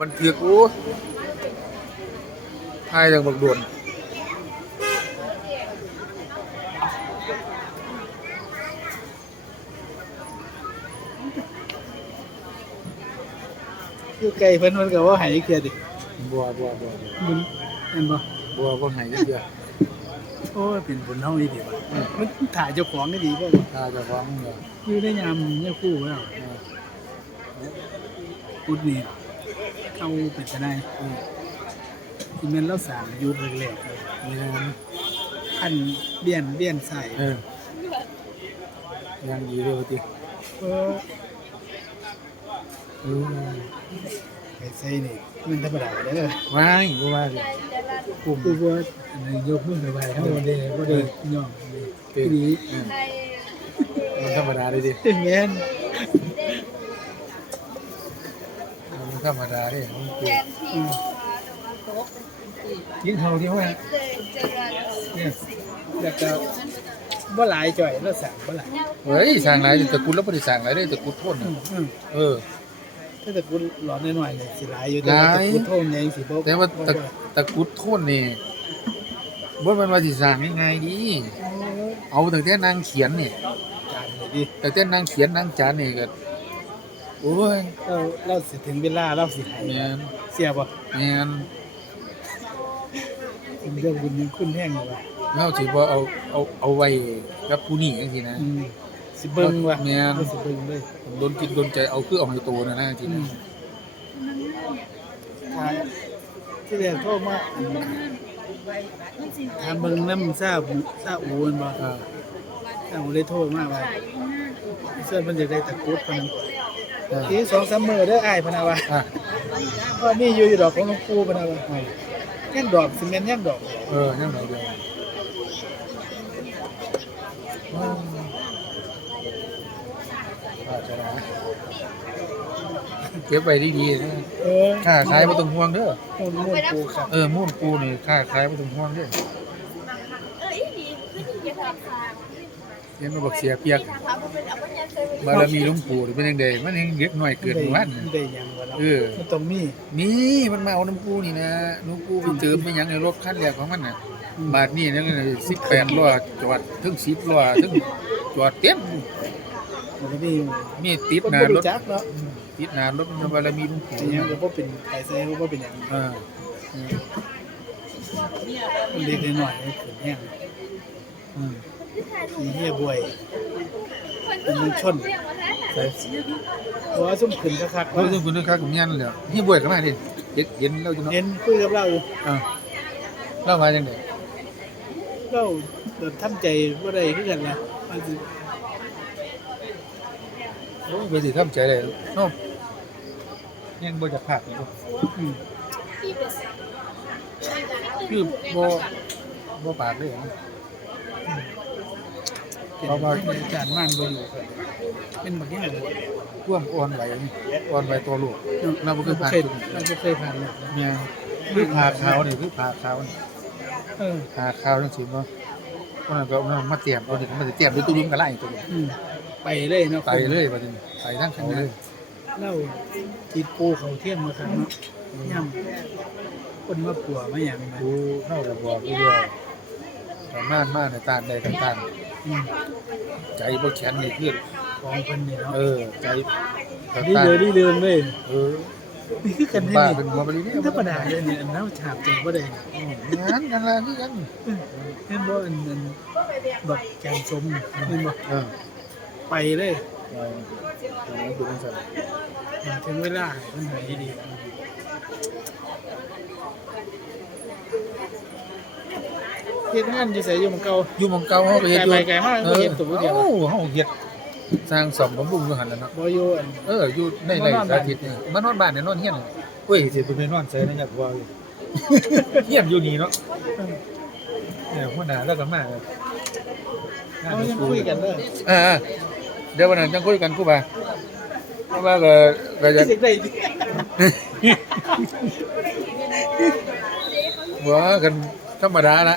มันเถือกโอ้ทายจังบักโดวนอยู่ไกลเพิ่นมันก็ว่าใหายเกียดิบัวบัวบัวบุญเห็นบ่บัวบ่ใหายเยอะโอ้ยเป็นบุญเฮาอีดีว่ะมันถ่ายเจ้าของได้ดีบ่ๆถ้าเจะฟ้าของเนาะอยู่ได้ยามเนี่ยคู่แล้วเออพุดนี่เอาเป็นจะได้ที่มันเราสร้างอยู่แรกๆเลยนี่นะอันเบี้ยนเบี้ยนใส่เออยังดีเลยว่าติเออเออไปใส่นี่มันธรรมดาเด้อว้ายบ่ว่าสิกลุ่มคือว่าอันนี้ยกมือไปไหว้เฮาบ่ได้บ่ได้ย่อมเป็นดีเออมันธรรมดาเลยดิแม่น มัน ธรรมดาเด้มันคืออืมกินเท่าที่ว่าเนี่ยแล้วก็บ่หลายจ่อยแล้วสั่งบ่หลายเฮ้ยสร้างหลายตระกูลแล้วบ่ได้สร้างหลายเด้ตระกูลโทนอืน่ะมอืมเออ ถ้าตะกรุดหลอนน้อยๆเนี่ยสิหลายอยู่แต่ว่าหลายตะกรุดโทมใหญ่สิบ่แต่ว่าตะตะกรุดโทนนี่บ่แม่นว่าสิสร้างง่ายๆดี เอาตั้งแต่นางเขียนนี่ จานนี่ดิตั้งแต่นางเขียนนางจานนี่ก็ โอ้ยเราเราสิถึงเวลาเราสิให้แม่นเสียบ่แม่นเป็นเรื่องบุญยังคุณแห้งอยู่ว่ะเราสิบ่เอาเอาเอาไว้กับผู้นี้จังซี่นะอืมสิเบิ่งว่ะแม่นเราสิเบิ่งเลยโดนกินโดนใจเอาคือเอาให้โตนะนะจริงอืมถ้าที่แรกโทรมาถามเบิ่งน้ำซาบุซาอูนบ่อ่าซาอูเลยโทรมาว่าเสื้อมันจะได้ตะกรุดพนั นอ่าทีสองสามมื้อเด้ออ้ายพะนะว่าอ่าก็มีอยู่อยู่ดอกของหลวงปู่พะนะว่ายังดอกสิแม่นยังดอกเออนั่นไหนเดียวอาจจะนะเก็บไว้ดีๆนะเออค่าขายบ่ต้องห่วงเด้อมูลมูลปูครับ เออมูนปูนี่ค่าขายบ่ต้องห่วงเด้อ เอ้ยดีขึ้นดีจะทำทาง เห็นว่าบักเสียเปียกบารมีหลวงปู่นี่เป็นจังไดมันยังเด็กน้อยเกิดเมื่อวานมันได้หยังวะเนาะเออมันต้องมีมีมันมาเอาน้ำปูนี่นะน้ำปูไปเติมไปหยังในรถคันแรกของมันน่ะบาทนี่นั่นสิบแปดล้อจอดถึงสิบล้อถึงจอดเต็มมันก็มีมีติดนหนารถติดหนารถบารมีหลวงปู่เป็นหยังก็เป็นไผใส่ก็เป็นหยังออมันเล็กๆน้อยๆมันขึ้นแห้งอืม มีเฮียบวยมันชนใส่เพราะว่าซุ่มขึ้นคักๆเราเนาะต้องคุณนึกคักกับเมียนนแหล้วนี่บวชกันมาดิเห็นเห็นเราอยู่เนาะเห็นคุยกับเราอยู่อ่าเรามาจังได๋เราเดินทำใจบ่ได้คือกันนะมันสิโอ้ยบ่สิทำใจได้เนาะยังบ่จะพลาดอีกบ่อืมคือบ่บ่ปากเลยอะ เพราะว่าอาจารย์ม่านบ่อยู่เป็นแบักอย่างเลยร่วมอ่อนไหวนี่อ่อนไหวตัวลูกเราบ่เคยผ่านเราบ่เคยผ่านเลยเมียคือผ่าขาวนี่คือผ่าขาวนี่เออหาขาวจังซี่บ่วันนั้นก็มาเตรียมเอานี่มาเตรียมด้วยตู้ยุงกะไล่ตัวนี้อืมไปเลยเนาะไปเลยบัดนี้ไปทางเขาเลยเล่าทีปูเขาเที่ยงมาครั้งเนาะย่ำคนมาปัวมาอย่างไรกูเฮาก็บอกอยู่เดียวประมาณมาในตาใดต่างๆ ใจบ่แข็งนี่คือของคนนี่เนาะเออ ใจต่างนี่เลยนี่เดินเลยๆเออนี่คือกันเป็นนี่บ้าเป็นหัวบริเนี่ยธรรมดาเลยเนี่ยอันน้าฉาบใจว่าได้งานกันละคือกันเห็นบ่อันอันบักแกงส้มเห็นบ่เออไปเลยไปเอาดูจังซั่นถึงเวลามันหายดี เฮ็ดงานอยู่ไสอยู่หมันเก่าอยู่หม่องเก่าเฮาก็เฮ็ดอยู่ไกลๆไกลมากเอบ่อเฮ็ดตัวเดียวเอ้าเฮาเฮ็ดสร้างสมบำรุงอยู่หั่นล่ะเนาะบ่อยู่อัน เอออยู่ในไรสาธิตเนี่ยมานอนบ้านเนี่ยนอนเฮียนเฮ้ยสิไปนอนใส่นะอยากว่าอยู่ เฮียนอยู่นี่เนาะเนี่ยหัวหน้าแล้วก็มาเลยเอายังคุยกันเด้อเออๆเดี๋ยววันนั้นจังคุยกันกูบ่าเพราะว่าก็ก็จะ สิได้ดิบ่กันธรรมดาละ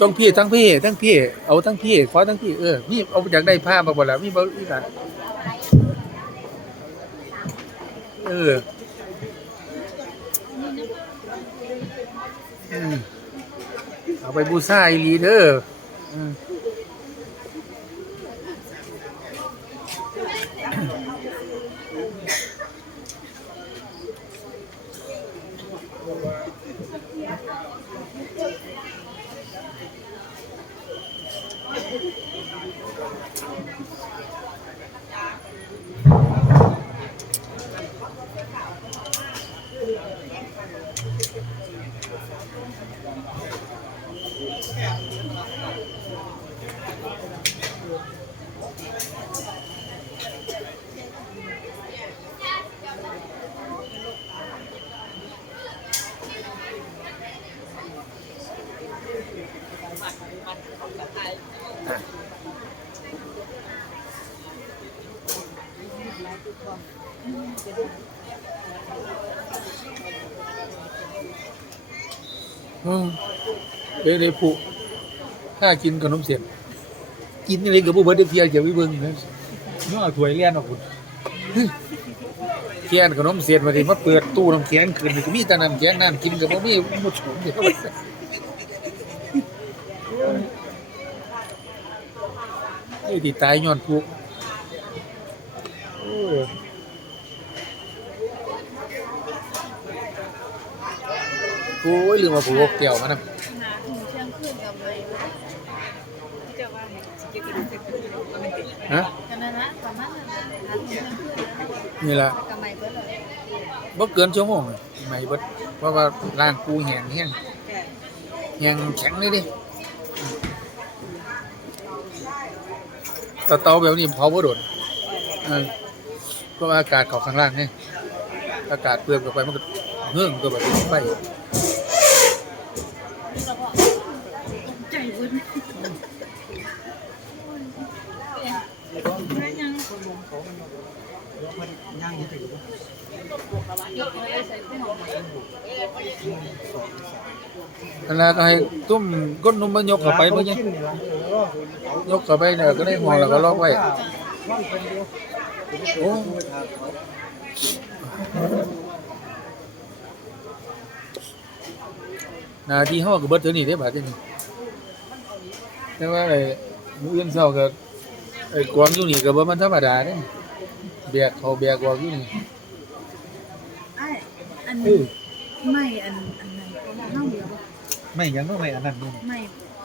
ต้องพี่ทั้งพี่ทั้งพี่ เอาทั้งพี่ขอทั้งพี่เออมี่เอาอยากได้ผ้ามาบ่ล่ะมีบ่อีกอะเออเอาไปบูชาอีลีเด้อ อืมอืม เดี๋ยวเดี๋ยวผู้ถ้ากินขนมเสียนกินอะไรกับผู้เบิร์ดเทียเดี๋ยววิเบิ้งนะย่อถวยเลี้ยนออกคุณเทียนขนมเสียนมาดิมาเปิดตู้น้ำแข็งขึ้นก็มีแต่น้ำแข็งน้ำกินกับบ่มีหมดฉุนเดียวไอ้ที่ตายย้อนทุกข์โอ้โอ้ยลืมมาผูกเกี่ยวมานะ ฮะนี่แหละบ่เกินชั่วโมงไม่เบิดเพราะว่าร่างปูแห้งแห้งแห้งแข็งเลยดิตะเตาแบบนี้เผาบ่โดนเออเพราะอากาศเข้าข้างล่างนี่อากาศเปลืองเข้าไปมันก็เฮืองตัวแบบไฟ ยังย่างนี่ถือยกไว้ใส่ข้าวหอมนั่นล่ะก็ให้ตุ้มก้นนุ่มมันยกเข้าไปบ่ยังยกเข้าไปเนี่ยก็ได้มองแล้วก็ล็อกไว้โอ้หน้าที่เฮาก็เบิดเท่านี้เด้บาดนี้แต่ว่าไอ้มื้ออื่นเช้าก็ ไอ้กวางอยู่นี่ก็บ่มันธรรมดาเด้แบกเขาแบกออกอยู่นี่ไอ้อันเออไม่อันอันนั้นเน่าเดียวไม่หยังเนาะไม่อันนั้นนี่ไม่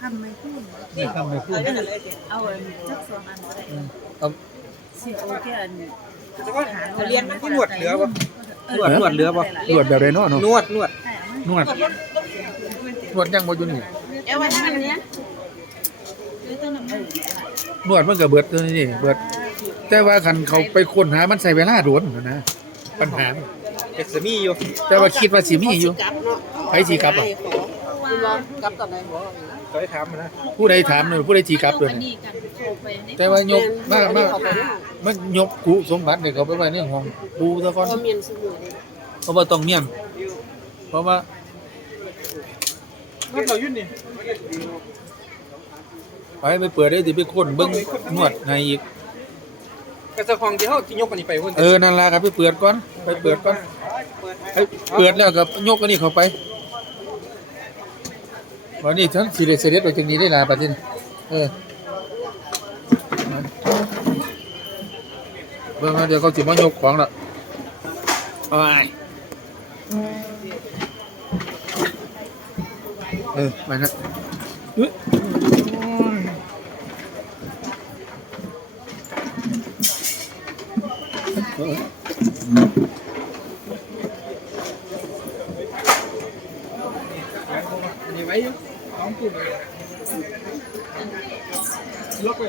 ทำไม่พูดไม่ทำไม่พูดเอาอันจักสองอันก็ได้เอาสิโอเคอันเขาเรียนที่หนวดเหลือบ่หนวดหนวดเหลือบ่นวดแบบใดเนาะเนาะนวดนวดนวดนวดยังบ่อยู่นี่เอาไว้ทำอันเนี้ยคือต้อง นำมันนวดมันก็เบิดเท่านี้นี่เบิด แต่ว่าคันเขาไปค้นหามันใช้เวลาโดนนะนะปัญหาเก็ดสมีอยู่แต่ว่าคิดว่าสิมีอยู่ไผสิกลับอะคุณลองกลับกับไหนเคยถามนะผู้ใดถามเลยผู้ใดสิกลับด้วยกันนี่นี่กันโชว์ไปนี่แต่ว่ายกมามามันยกกุสมบัติให้เขาไปไว้ในห้องปูซะก่อนเพราะว่าต้องเมียนเพราะว่ามันเรายุ่นนี่ ไปไปเปิดได้สิไปค้นเบิ่งนวดให้อีกกระสะคองที่เฮาที่ยกอันนี้ไปพุ่นเออนั่นล่ะครับไปเปิดก่อนไปเปิดก่อนไอ้เปิดแล้วก็ยกอันนี้เข้าไปวันนี้ฉันสิได้เสด็จไปจังนี้ได้ล่ะบัดนี้เออเบิ่งเอาเดี๋ยวเขาสิมายกของและอ้ายเออไปนะอุ๊ย นี่ไว้อยู่ สองก